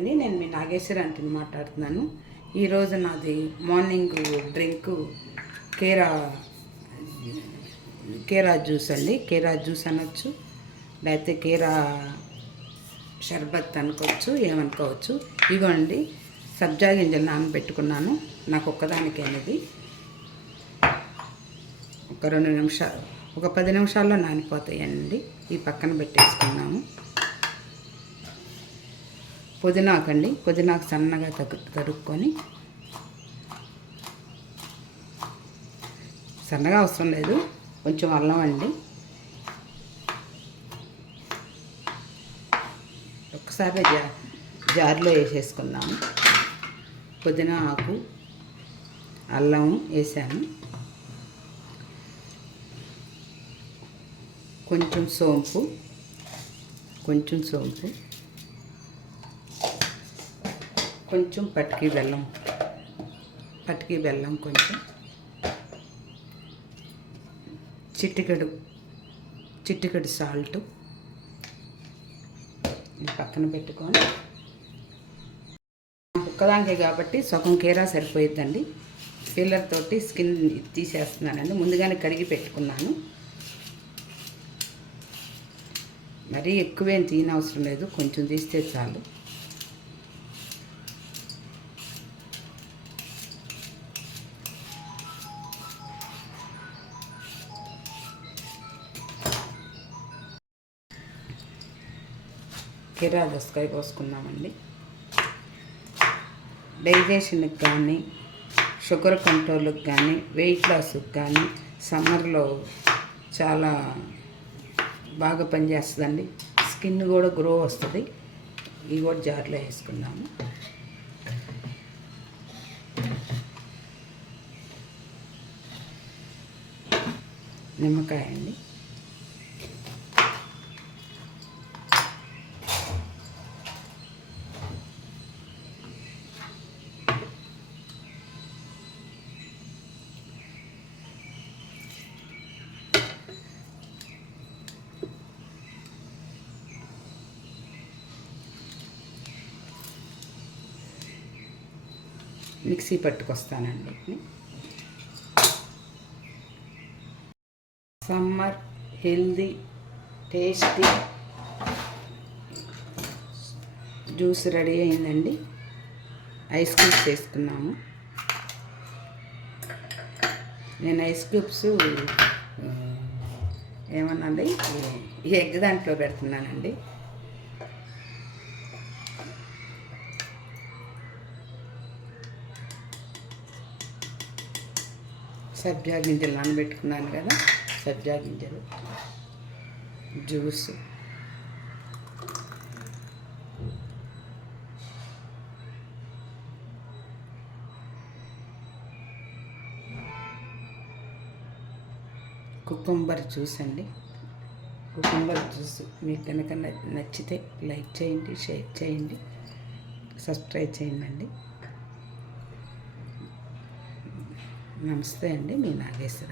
అండి నేను మీ నాగేశ్వరి అంటుని మాట్లాడుతున్నాను. ఈరోజు నాది మార్నింగ్ డ్రింక్ కేరా కేరా జ్యూస్ అండి. కేరా జ్యూస్ అనొచ్చు లేకపోతే కేరా షర్బత్ అనుకోవచ్చు ఏమనుకోవచ్చు. ఇగోండి సబ్జా గింజలు నానబెట్టుకున్నాను నాకు ఒక్కదానికి అనేది. ఒక రెండు నిమిషాలు ఒక పది నిమిషాల్లో నానిపోతాయండి. ఈ పక్కన పెట్టేసుకున్నాము. పుదీనాకండి. పుదీనాకు సన్నగా తగ్గు తరుక్కొని సన్నగా అవసరం లేదు. కొంచెం అల్లం అండి. ఒకసారి జా జార్లో వేసేసుకున్నాము పుదీనా ఆకు అల్లం వేసాను. కొంచెం సోంపు కొంచెం సోంపు. కొంచెం పటికి బెల్లం. పటికి బెల్లం కొంచెం. చిటికెడు చిట్టికడు సాల్ట్. పక్కన పెట్టుకొని. ఒక్కదానికే కాబట్టి సగం కీరా సరిపోయిద్దండి. పిల్లర్ తోటి స్కిన్ తీసేస్తున్నానండి. ముందుగానే కడిగి పెట్టుకున్నాను. మరీ ఎక్కువేం తీయనవసరం లేదు. కొంచెం తీస్తే చాలు. కీరా దోసకాయ పోసుకున్నామండి డైజెషన్కి కానీ షుగర్ కంట్రోల్కి కానీ వెయిట్ లాస్కి కానీ సమ్మర్లో చాలా బాగా పనిచేస్తుందండి. స్కిన్ కూడా గ్రో వస్తుంది. ఇవి కూడా జార్లో వేసుకున్నాము నిమ్మకాయ అండి mixie పట్టుకొస్తానండి. Summer healthy tasty juice ready అయిందండి. ఐస్ క్యూబ్స్ వేసుకున్నాము. నేను ఐస్ క్యూబ్స్ ఏమన్నా అండి ఎగ్ దాంట్లో పెడుతున్నానండి. సబ్జా గింజలు నానబెట్టుకున్నాను కదా సబ్జా గింజలు జ్యూస్. కుకుంబర్ జ్యూస్ అండి. కుకుంబర్ జ్యూస్ మీకు కనుక నచ్చితే లైక్ చేయండి షేర్ చేయండి సబ్స్క్రైబ్ చేయండి నమస్తే అండి మీ నాగేశ్వర